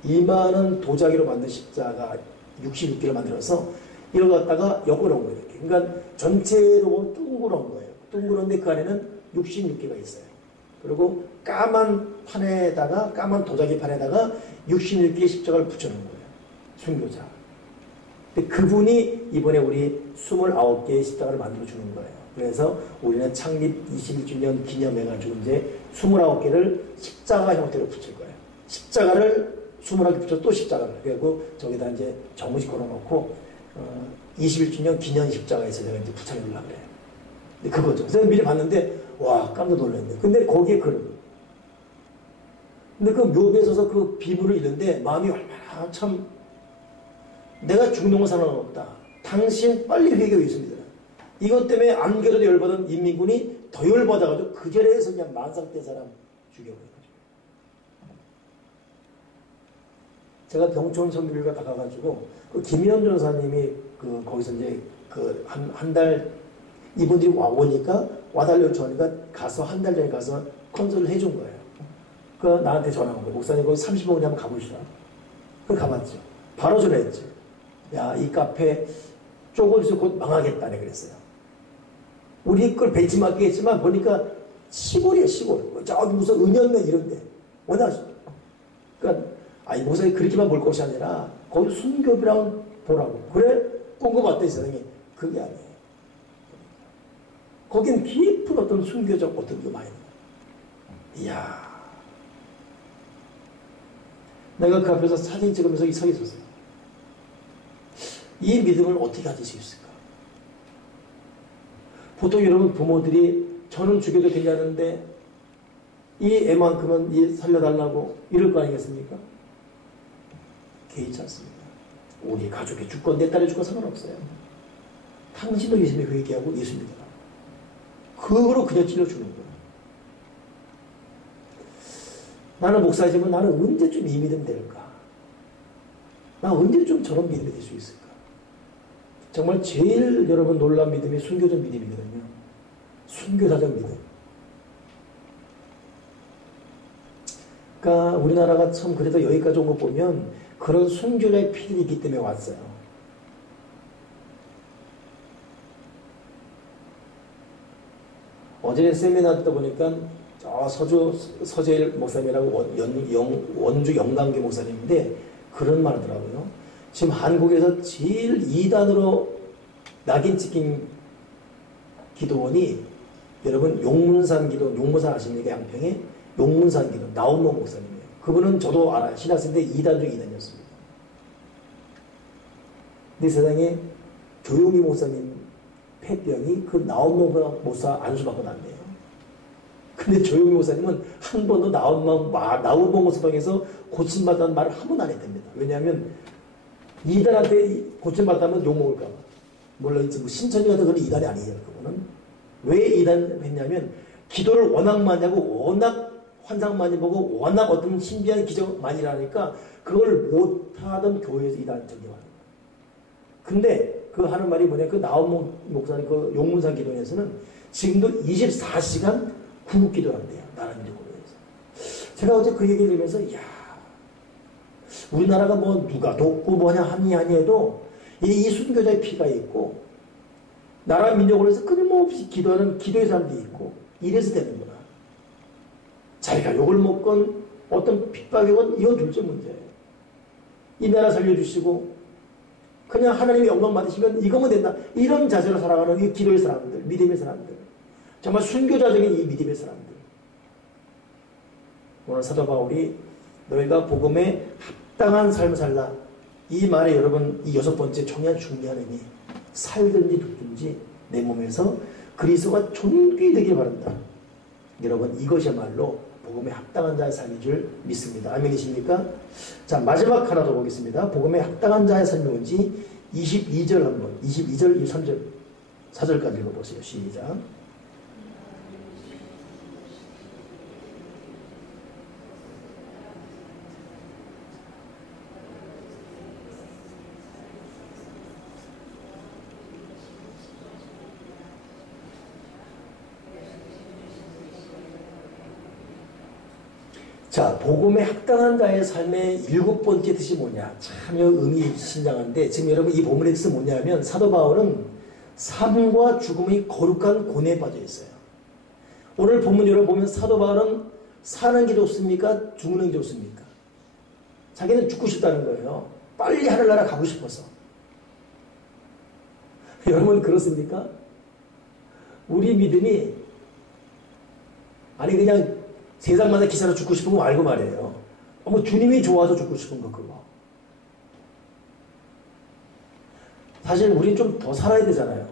이만한 도자기로 만든 십자가 66개를 만들어서 이걸 갖다가 엮어놓은 거예요. 이렇게. 그러니까 전체로 보면 둥그런 거예요. 둥그런데 그 안에는 66개가 있어요. 그리고 까만 판에다가 까만 도자기 판에다가 66개의 십자가를 붙여놓은 거예요. 순교자. 근데 그분이 이번에 우리 29개의 십자가를 만들어주는 거예요. 그래서 우리는 창립 21주년 기념해가지고 이제 29개를 십자가 형태로 붙일 거예요. 십자가를 21개 붙여 또 십자가를. 그리고 저기다 이제 정식 걸어놓고 21주년 기념 십자가에서 제가 이제 부착해주려고 그래요. 근데 그거죠. 그래서 미리 봤는데 와 깜짝 놀랐네. 근데 거기에 그런 근데 그 묘비에 서서 그 비물을 잃는데 마음이 얼마나 참 내가 죽는 건 상관없다. 당신 빨리 회개하고 있습니다. 이것 때문에 안개로도 열받은 인민군이 더 열받아가지고 그 자리에서 그냥 만상대 사람 죽여버려요. 제가 병촌 선교를 가가지고 그 김희연 전사님이 그 거기서 이제 그 한 달 이분들이 오니까 와달라고 요청하니까 가서 한 달 전에 가서 컨설을 해준 거예요. 그 나한테 전화 온 거예요. 목사님 거기 35분에 한번 가보시라. 그 가봤죠. 바로 전화했죠. 야, 이 카페 조금 있으면 곧 망하겠다네 그랬어요. 우리 걸 벤치마킹했지만 보니까 시골이에요, 시골. 저기 무슨 은연면 이런데. 워낙 그러니까 아니 목사님 그렇게만 볼 것이 아니라 거기 순교비랑 보라고. 그래? 꼼꼼봤더니 세상에 그게 아니에요. 거긴 깊은 어떤 순교적 어떤 게 많이 있는 이야. 내가 그 앞에서 사진 찍으면서 서 있었어요. 이 믿음을 어떻게 가질 수 있을까? 보통 여러분 부모들이 저는 죽여도 괜찮은데 이 애만큼은 이 살려달라고 이럴 거 아니겠습니까? 개의치 않습니다. 우리 가족이 죽건 내 딸이 죽건 상관없어요. 당신도 예수님에 회개하고 예수 믿어라. 그거로 그냥 찔러주는 거예요. 나는 목사지만 나는 언제쯤 이 믿음 될까? 나 언제쯤 저런 믿음이 될 수 있을까? 정말 제일 여러분 놀라운 믿음이 순교적 믿음이거든요. 순교사적 믿음. 그러니까 우리나라가 참 그래도 여기까지 온 거 보면 그런 순교자의 피들이 있기 때문에 왔어요. 어제 세미나 듣다 보니까 서재일 목사님이라고 원주 영광교 목사님인데 그런 말 하더라고요. 지금 한국에서 제일 2단으로 낙인 찍힌 기도원이 여러분 용문산 기도, 용문산 아십니까? 양평에 용문산 기도 나온모 목사님이에요. 그분은 저도 알아요. 신학생인데 2단 중 2단이었습니다. 근데 세상에 조용희 목사님 폐병이 그 나온모 목사 안수받고 났네요. 근데 조용희 목사님은 한 번도 나온모 목사방에서 고침받았다는 말을 한 번 안 했답니다. 왜냐하면 이단한테 고침받다면 욕먹을까봐. 물론 뭐 신천지 같은 그런 이단이 아니에요. 그거는. 왜 이단 했냐면 기도를 워낙 많이 하고 워낙 환상 많이 보고 워낙 어떤 신비한 기적 많이 일어나니까 그걸 못하던 교회에서 이단 전개하는 거예요. 근데 그 하는 말이 뭐냐, 그 나온 목사님 그 용문산 기도원에서는 지금도 24시간 구국 기도를 한대요. 나라민족 교회에서. 제가 어제 그 얘기를 들으면서 이야, 우리나라가 뭐 누가 돕고 뭐냐 하니 해도 이 순교자의 피가 있고 나라 민족으로 해서 끊임없이 기도하는 기도의 사람들이 있고 이래서 되는구나. 자기가 욕을 먹건 어떤 핍박이 오건 이건 둘째 문제예요. 이 나라 살려주시고 그냥 하나님의 영광 받으시면 이거면 된다. 이런 자세로 살아가는 이 기도의 사람들, 믿음의 사람들, 정말 순교자적인 이 믿음의 사람들. 오늘 사도 바울이 너희가 복음에 합당한 삶을 살라. 이 말에 여러분 이 6번째 중요한 의미, 살든지 죽든지 내 몸에서 그리스도가 존귀되길 바란다. 여러분 이것이야말로 복음에 합당한 자의 삶인 줄 믿습니다. 아멘이십니까? 자, 마지막 하나 더 보겠습니다. 복음에 합당한 자의 삶이 뭔지 22절 한번, 22절, 23절, 4절까지 읽어보세요. 시작. 자, 복음에 합당한 자의 삶의 7번째 뜻이 뭐냐? 참 의미심장한데 지금 여러분 이 본문의 뜻은 뭐냐면 사도 바울은 삶과 죽음의 거룩한 고뇌에 빠져 있어요. 오늘 본문 여러분 보면 사도 바울은 사는 게 좋습니까? 죽는 게 좋습니까? 자기는 죽고 싶다는 거예요. 빨리 하늘나라 가고 싶어서. 여러분 그렇습니까? 우리 믿음이 아니 그냥 세상마다 기사로 죽고 싶은 거 알고 말이에요. 뭐 주님이 좋아서 죽고 싶은 거 그거. 사실 우린 좀 더 살아야 되잖아요.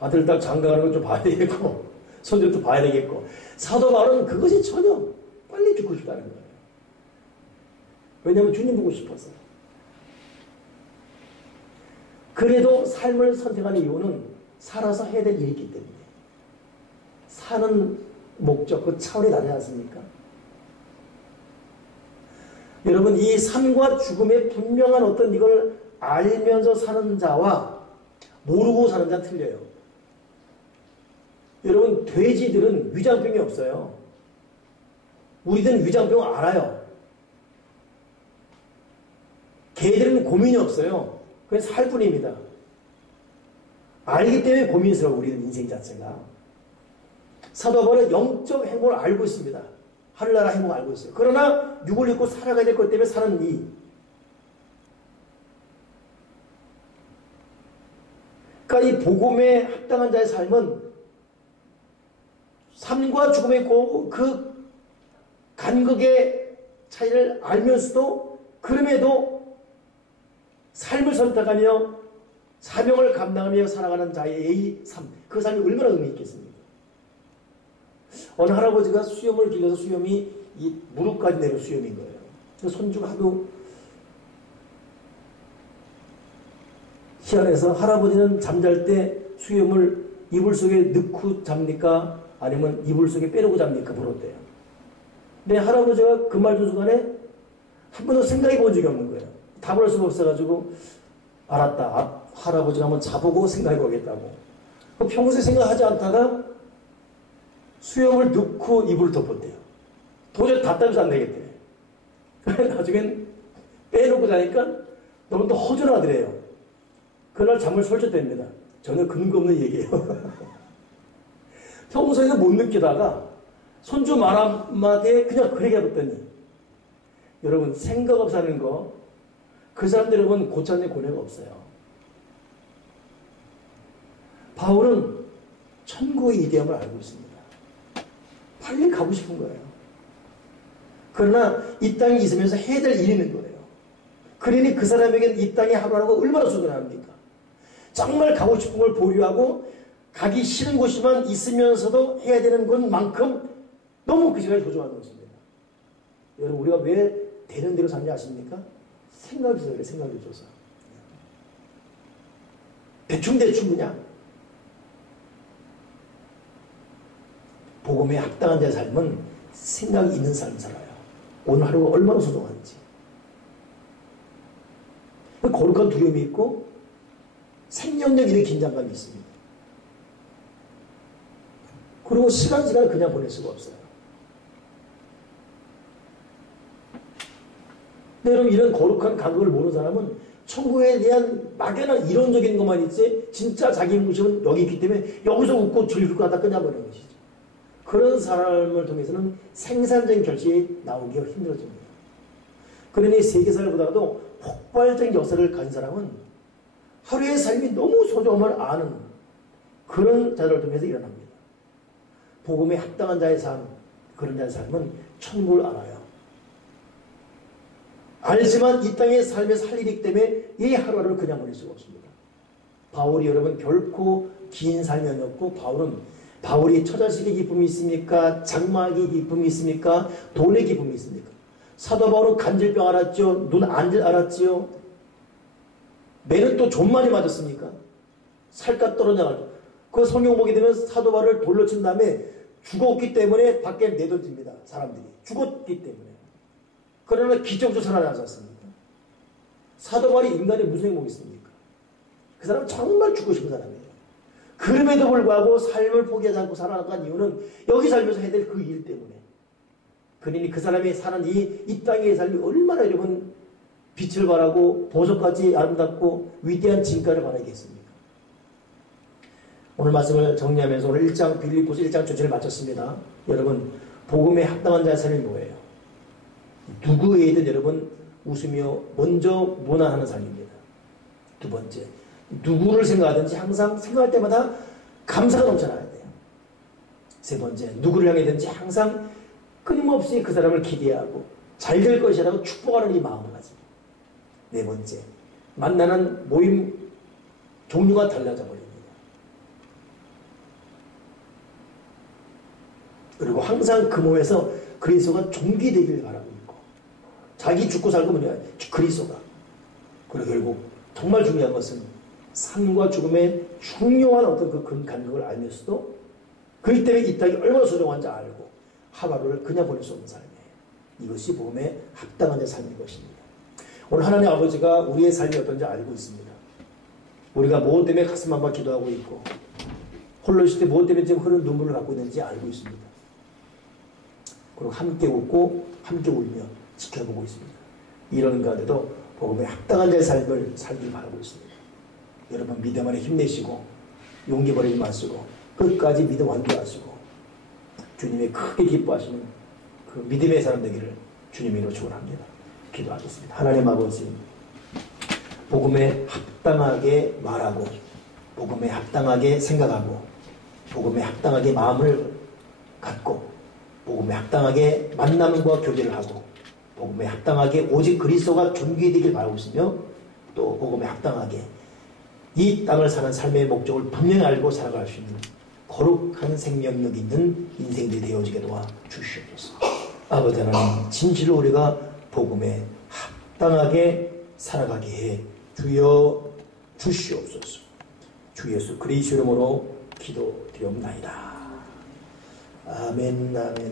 아들, 딸 장가가는 건 좀 봐야 되겠고, 손주도 봐야 되겠고, 사도 바울은 그것이 전혀 빨리 죽고 싶다는 거예요. 왜냐하면 주님 보고 싶어서. 그래도 삶을 선택하는 이유는 살아서 해야 될 일이 있기 때문에. 사는 목적, 그 차원이 다르지 않습니까? 여러분, 이 삶과 죽음의 분명한 어떤 이걸 알면서 사는 자와 모르고 사는 자는 틀려요. 여러분, 돼지들은 위장병이 없어요. 우리들은 위장병을 알아요. 개들은 고민이 없어요. 그냥 살 뿐입니다. 알기 때문에 고민스러워, 우리는 인생 자체가. 사도 바울은 영적 행복을 알고 있습니다. 하늘나라 행복을 알고 있어요. 그러나 육을 입고 살아가야 될 것 때문에 사는 이. 그러니까 이 복음에 합당한 자의 삶은 삶과 죽음의 그 간극의 차이를 알면서도 그럼에도 삶을 선택하며 사명을 감당하며 살아가는 자의 삶, 그 삶이 얼마나 의미 있겠습니까? 어느 할아버지가 수염을 길러서 수염이 이 무릎까지 내려 수염인 거예요. 손주가 하도 희한해서 할아버지는 잠잘 때 수염을 이불 속에 넣고 잡니까? 아니면 이불 속에 빼놓고 잡니까? 물었대요. 근데 할아버지가 그 말 준 순간에 한 번도 생각해 본 적이 없는 거예요. 답을 할 수가 없어가지고 알았다. 할아버지가 한번 자보고 생각해 보겠다고. 평소에 생각하지 않다가 수염을 넣고 이불을 덮었대요. 도저히 답답해서 안 되겠대. 그래 나중엔 빼놓고 자니까 너무 또 허전하더래요. 그날 잠을 설쳤답니다. 전혀 근거 없는 얘기예요. 평소에는 못 느끼다가 손주 말 한마디에 그냥 그렇게 해봤더니 여러분 생각 없이 사는 거 그 사람들 여러분 고찬의 고뇌가 없어요. 바울은 천국의 이대함을 알고 있습니다. 빨리 가고 싶은 거예요. 그러나 이 땅에 있으면서 해야 될 일이 있는 거예요. 그러니 그 사람에게는 이 땅의 하루하루가 얼마나 소중합니까? 정말 가고 싶은 걸 보류하고 가기 싫은 곳이만 있으면서도 해야 되는 것만큼 너무 그 시간이 소중한 것입니다. 여러분 우리가 왜 되는 대로 사는지 아십니까? 생각이 없어서 그래. 생각이 없어서. 대충 그냥 복음에 합당한 자의 삶은 생각이 있는 삶을 살아요. 오늘 하루가 얼마나 소중한지. 거룩한 두려움이 있고 생명력 있는 긴장감이 있습니다. 그리고 시간을 그냥 보낼 수가 없어요. 근데 여러분 이런 거룩한 간격을 모르는 사람은 천국에 대한 막연한 이론적인 것만 있지 진짜 자기 중심은 여기 있기 때문에 여기서 웃고 즐기고 하다 끝나버리는 것이죠. 그런 사람을 통해서는 생산적인 결실이 나오기가 힘들어집니다. 그러니 세계사를 보다가도 폭발적인 역사를 가진 사람은 하루의 삶이 너무 소중함을 아는 그런 자들을 통해서 일어납니다. 복음에 합당한 자의 삶, 그런 자의 삶은 천국을 알아요. 알지만 이 땅의 삶에 살 일이기 때문에 이 하루하루를 그냥 보낼 수가 없습니다. 바울이 여러분 결코 긴 삶이 아니었고 바울이 처자식의 기쁨이 있습니까? 장막의 기쁨이 있습니까? 돈의 기쁨이 있습니까? 사도 바울은 간질병 알았죠? 눈 안질 알았지요? 매는 또 좀 많이 맞았습니까? 살갗 떨어져가지고 그 성경 보게 되면 사도 바울을 돌로 친 다음에 죽었기 때문에 밖에 내던집니다. 사람들이 죽었기 때문에. 그러나 기적으로 살아나지 않습니까? 사도 바울이 인간의 무슨 행복이 있습니까? 그 사람은 정말 죽고 싶은 사람이에요. 그럼에도 불구하고 삶을 포기하지 않고 살아나간 이유는 여기 살면서 해야 될 그 일 때문에. 그러니 그 사람이 사는 이 땅의 삶이 얼마나 여러분 빛을 발하고 보석같이 아름답고 위대한 진가를 발하겠습니까? 오늘 말씀을 정리하면서 오늘 1장 빌립보서 1장 주제를 마쳤습니다. 여러분 복음에 합당한 자의 삶이 뭐예요? 누구에든 여러분 웃으며 먼저 무난하는 삶입니다. 두 번째, 누구를 생각하든지 항상 생각할 때마다 감사가 넘쳐나야 돼요. 세 번째, 누구를 향해든지 항상 끊임없이 그 사람을 기대하고 잘 될 것이라고 축복하는 이 마음을 가지고. 네 번째, 만나는 모임 종류가 달라져 버립니다. 그리고 항상 그 몸에서 그리스도가 존귀되길 바라고 있고, 자기 죽고 살고 뭐냐, 그리스도가. 그리고 결국 정말 중요한 것은 삶과 죽음의 중요한 어떤 그 간격을 알면서도 그렇기 때문에 이 땅이 얼마나 소중한지 알고 하루를 그냥 보낼 수 없는 삶이에요. 이것이 복음에 합당한 삶인 것입니다. 오늘 하나님 아버지가 우리의 삶이 어떤지 알고 있습니다. 우리가 무엇 때문에 가슴 한번 기도하고 있고 홀로 있을 때 무엇 때문에 지금 흐르는 눈물을 갖고 있는지 알고 있습니다. 그리고 함께 웃고 함께 울며 지켜보고 있습니다. 이런 가운데도 복음에 합당한 자의 삶을 살길 바라고 있습니다. 여러분 믿음 안에 힘내시고 용기 버리지 마시고 끝까지 믿음 완주하시고 주님이 크게 기뻐하시는 그 믿음의 사람 되기를 주님으로 축원합니다. 기도하겠습니다. 하나님 아버지, 복음에 합당하게 말하고 복음에 합당하게 생각하고 복음에 합당하게 마음을 갖고 복음에 합당하게 만남과 교제를 하고 복음에 합당하게 오직 그리스도가 존귀되길 바라고 있으며 또 복음에 합당하게 이 땅을 사는 삶의 목적을 분명히 알고 살아갈 수 있는 거룩한 생명력 있는 인생들이 되어지게 도와 주시옵소서. 아버지 하나님, 진실로 우리가 복음에 합당하게 살아가게 해 주여 주시옵소서. 주 예수 그리스도 이름으로 기도드리옵나이다. 아멘, 아멘.